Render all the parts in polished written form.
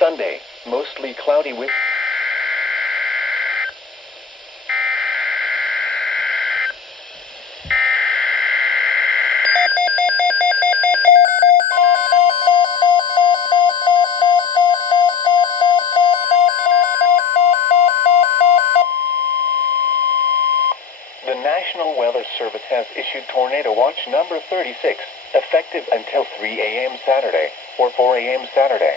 Sunday, mostly cloudy with The National Weather Service has issued Tornado Watch number 36, effective until 3 a.m. Saturday, or 4 a.m. Saturday.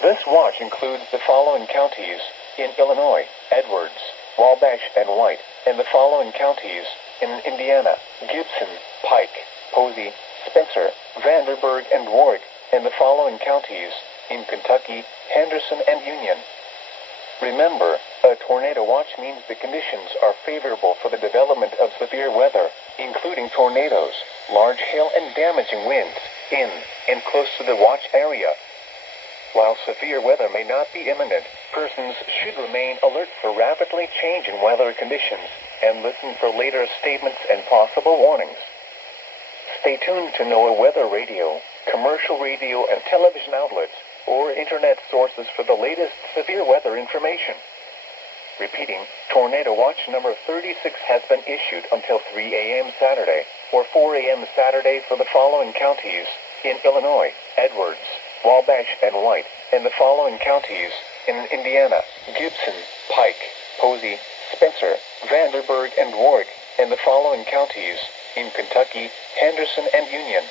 This watch includes the following counties in Illinois: Edwards, Wabash, and White, and the following counties in Indiana: Gibson, Pike, Posey, Spencer, Vanderburgh, and Warwick, and the following counties in Kentucky: Henderson and Union. Remember, a tornado watch means the conditions are favorable for the development of severe weather, including tornadoes, large hail, and damaging winds, in and close to the watch area. While severe weather may not be imminent, persons should remain alert for rapidly changing weather conditions and listen for later statements and possible warnings. Stay tuned to NOAA weather radio, commercial radio and television outlets, or internet sources for the latest severe weather information. Repeating, Tornado Watch number 36 has been issued until 3 a.m. Saturday, or 4 a.m. Saturday for the following counties in Illinois: Edwards, Wabash, and White, and the following counties in Indiana: Gibson, Pike, Posey, Spencer, Vanderburgh, and Warwick, and the following counties in Kentucky: Henderson and Union.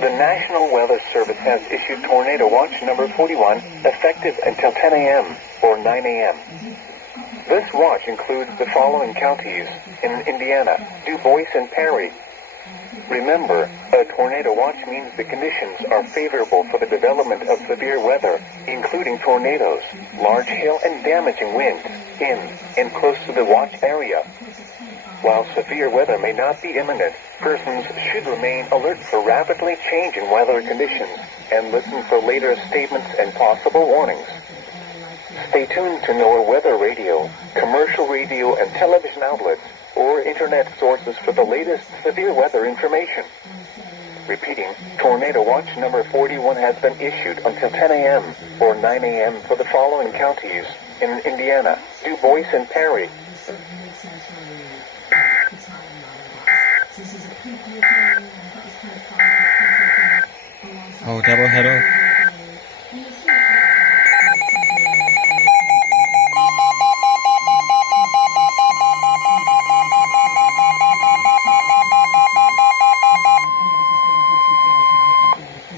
The National Weather Service has issued Tornado Watch number 41, effective until 10 a.m. or 9 a.m. This watch includes the following counties in Indiana: Du Bois and Perry. Remember, a tornado watch means the conditions are favorable for the development of severe weather, including tornadoes, large hail, and damaging winds, in and close to the watch area. While severe weather may not be imminent, persons should remain alert for rapidly changing weather conditions and listen for later statements and possible warnings. Stay tuned to NOAA weather radio, commercial radio and television outlets, or internet sources for the latest severe weather information. Repeating, Tornado Watch number 41 has been issued until 10 a.m. or 9 a.m. for the following counties in Indiana: Du Bois and Perry. Oh, double header.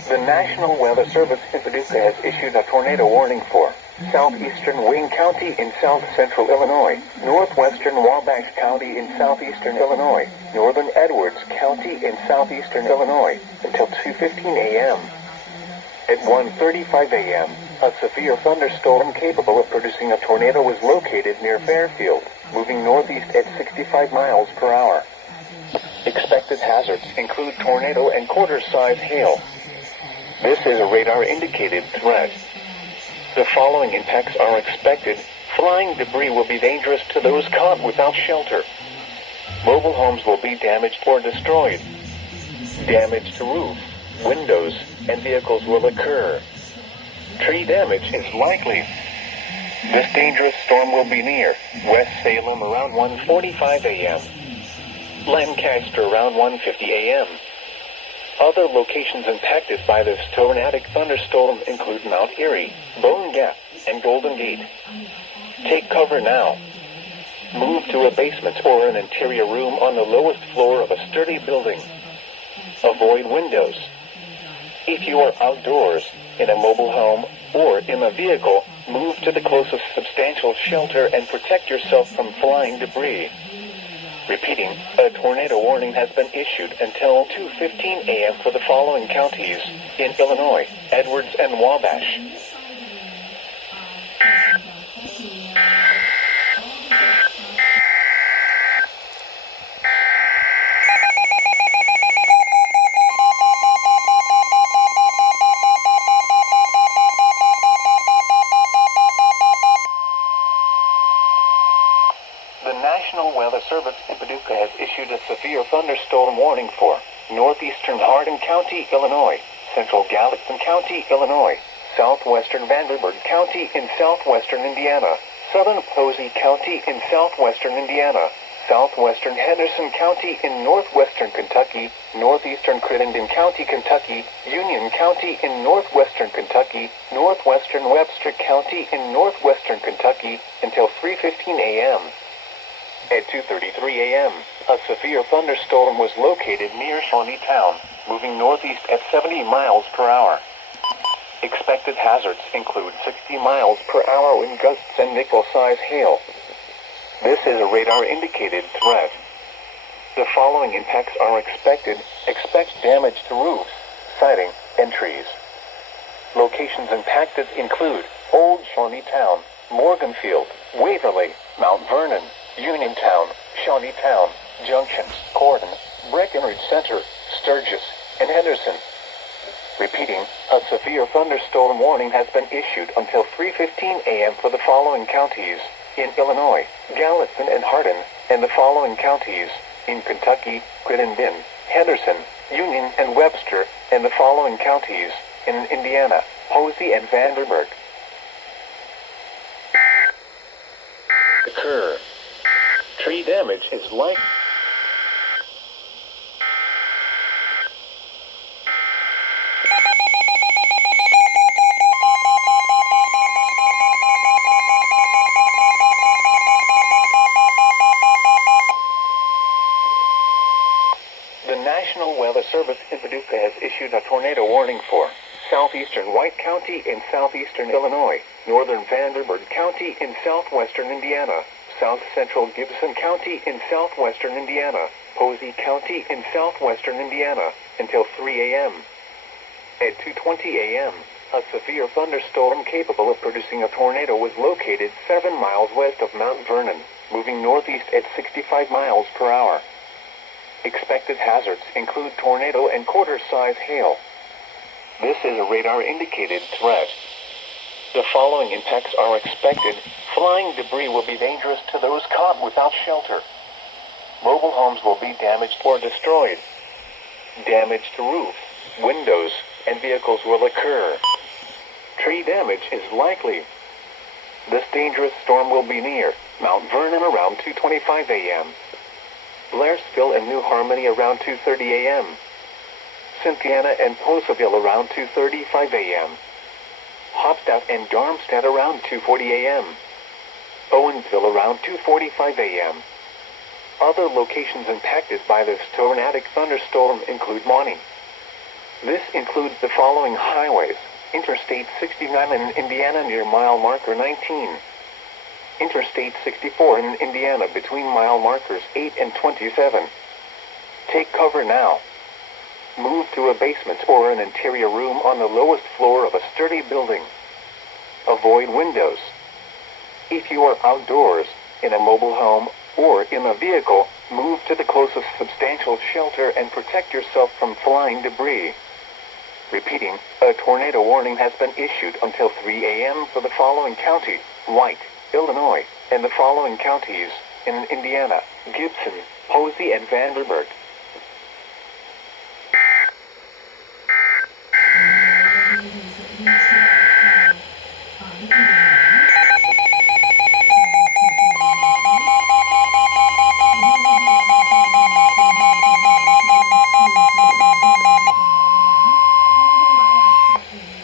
The National Weather Service in Paducah has issued a tornado warning for southeastern Wayne County in south-central Illinois, northwestern Wabash County in southeastern Illinois, northern Edwards County in southeastern Illinois, until 2:15 a.m. At 1:35 a.m., a severe thunderstorm capable of producing a tornado was located near Fairfield, moving northeast at 65 miles per hour. Expected hazards include tornado and quarter-size hail. This is a radar-indicated threat. The following impacts are expected. Flying debris will be dangerous to those caught without shelter. Mobile homes will be damaged or destroyed. Damage to roof, windows, and vehicles will occur. Tree damage is likely. This dangerous storm will be near West Salem around 1:45 a.m. Lancaster around 1:50 a.m. Other locations impacted by this tornadic thunderstorm include Mount Erie, Bone Gap, and Golden Gate. Take cover now. Move to a basement or an interior room on the lowest floor of a sturdy building. Avoid windows. If you are outdoors, in a mobile home, or in a vehicle, move to the closest substantial shelter and protect yourself from flying debris. Repeating, a tornado warning has been issued until 2:15 a.m. for the following counties in Illinois: Edwards and Wabash. Paducah has issued a severe thunderstorm warning for northeastern Hardin County, Illinois, central Gallatin County, Illinois, southwestern Vanderburgh County in southwestern Indiana, southern Posey County in southwestern Indiana, southwestern Henderson County in northwestern Kentucky, northeastern Crittenden County, Kentucky, Union County in northwestern Kentucky, northwestern Webster County in northwestern Kentucky, until 3:15 a.m. At 2:33 a.m., a severe thunderstorm was located near Shawneetown, moving northeast at 70 miles per hour. Expected hazards include 60 miles per hour wind gusts and nickel-size hail. This is a radar-indicated threat. The following impacts are expected. Expect damage to roofs, siding, and trees. Locations impacted include Old Shawneetown, Morganfield, Waverly, Mount Vernon, Uniontown, Shawneetown, Junction, Corden, Breckenridge Center, Sturgis, and Henderson. Repeating, a severe thunderstorm warning has been issued until 3:15 a.m. for the following counties in Illinois, Gallatin and Hardin, and the following counties in Kentucky, Crittenden, Henderson, Union and Webster, and the following counties in Indiana, Posey and Vanderburgh. Occur. Tree damage is likely. The National Weather Service in Paducah has issued a tornado warning for southeastern White County in southeastern Illinois, northern Vanderburgh County in southwestern Indiana, south central Gibson County in southwestern Indiana, Posey County in southwestern Indiana, until 3 a.m. At 2:20 a.m., a severe thunderstorm capable of producing a tornado was located 7 miles west of Mount Vernon, moving northeast at 65 miles per hour. Expected hazards include tornado and quarter-size hail. This is a radar-indicated threat. The following impacts are expected. Flying debris will be dangerous to those caught without shelter. Mobile homes will be damaged or destroyed. Damage to roofs, windows, and vehicles will occur. Tree damage is likely. This dangerous storm will be near Mount Vernon around 2:25 a.m. Blairsville and New Harmony around 2:30 a.m. Cynthiana and Poseville around 2:35 a.m. Hopstadt and Darmstadt around 2:40 a.m. Owensville around 2:45 a.m. Other locations impacted by this tornadic thunderstorm include Monty. This includes the following highways: Interstate 69 in Indiana near mile marker 19. Interstate 64 in Indiana between mile markers 8 and 27. Take cover now. Move to a basement or an interior room on the lowest floor of a sturdy building. Avoid windows. If you are outdoors, in a mobile home, or in a vehicle, move to the closest substantial shelter and protect yourself from flying debris. Repeating, a tornado warning has been issued until 3 a.m. for the following county: White, Illinois, and the following counties in Indiana: Gibson, Posey, and Vanderburgh.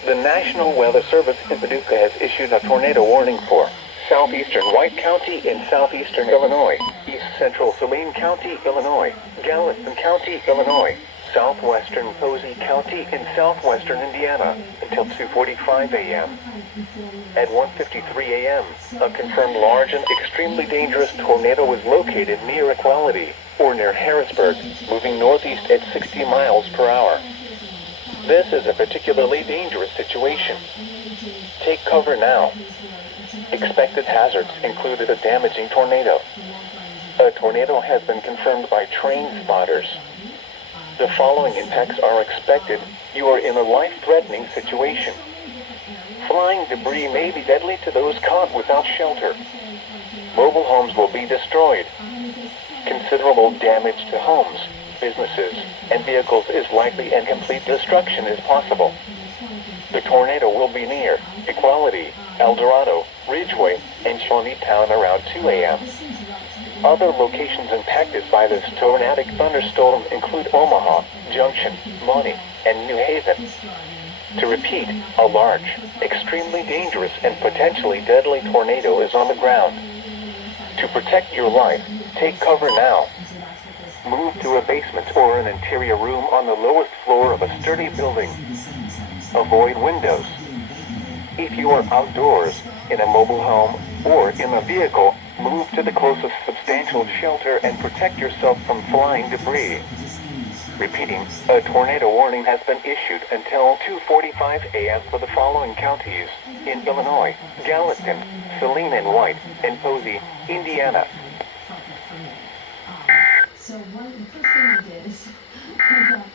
The National Weather Service in Paducah has issued a tornado warning for southeastern White County in southeastern Illinois, east central Saline County, Illinois, Gallatin County, Illinois, southwestern Posey County in southwestern Indiana, until 2:45 a.m. At 1:53 a.m., a confirmed large and extremely dangerous tornado was located near Equality, or near Harrisburg, moving northeast at 60 miles per hour. This is a particularly dangerous situation. Take cover now. Expected hazards included a damaging tornado. A tornado has been confirmed by train spotters. The following impacts are expected. You are in a life-threatening situation. Flying debris may be deadly to those caught without shelter. Mobile homes will be destroyed. considerable damage to homes, businesses, and vehicles is likely and complete destruction is possible. The tornado will be near Equality, El Dorado, Ridgeway, and Shawneetown around 2 a.m. Other locations impacted by this tornadic thunderstorm include Omaha, Junction, Monty, and New Haven. To repeat, a large, extremely dangerous and potentially deadly tornado is on the ground. To protect your life, take cover now. Move to a basement or an interior room on the lowest floor of a sturdy building. Avoid windows. If you are outdoors, in a mobile home, or in a vehicle, move to the closest substantial shelter and protect yourself from flying debris. Repeating, a tornado warning has been issued until 2:45 a.m. for the following counties in Illinois: Gallatin, Saline and White, and Posey, Indiana. So the first thing I did is I got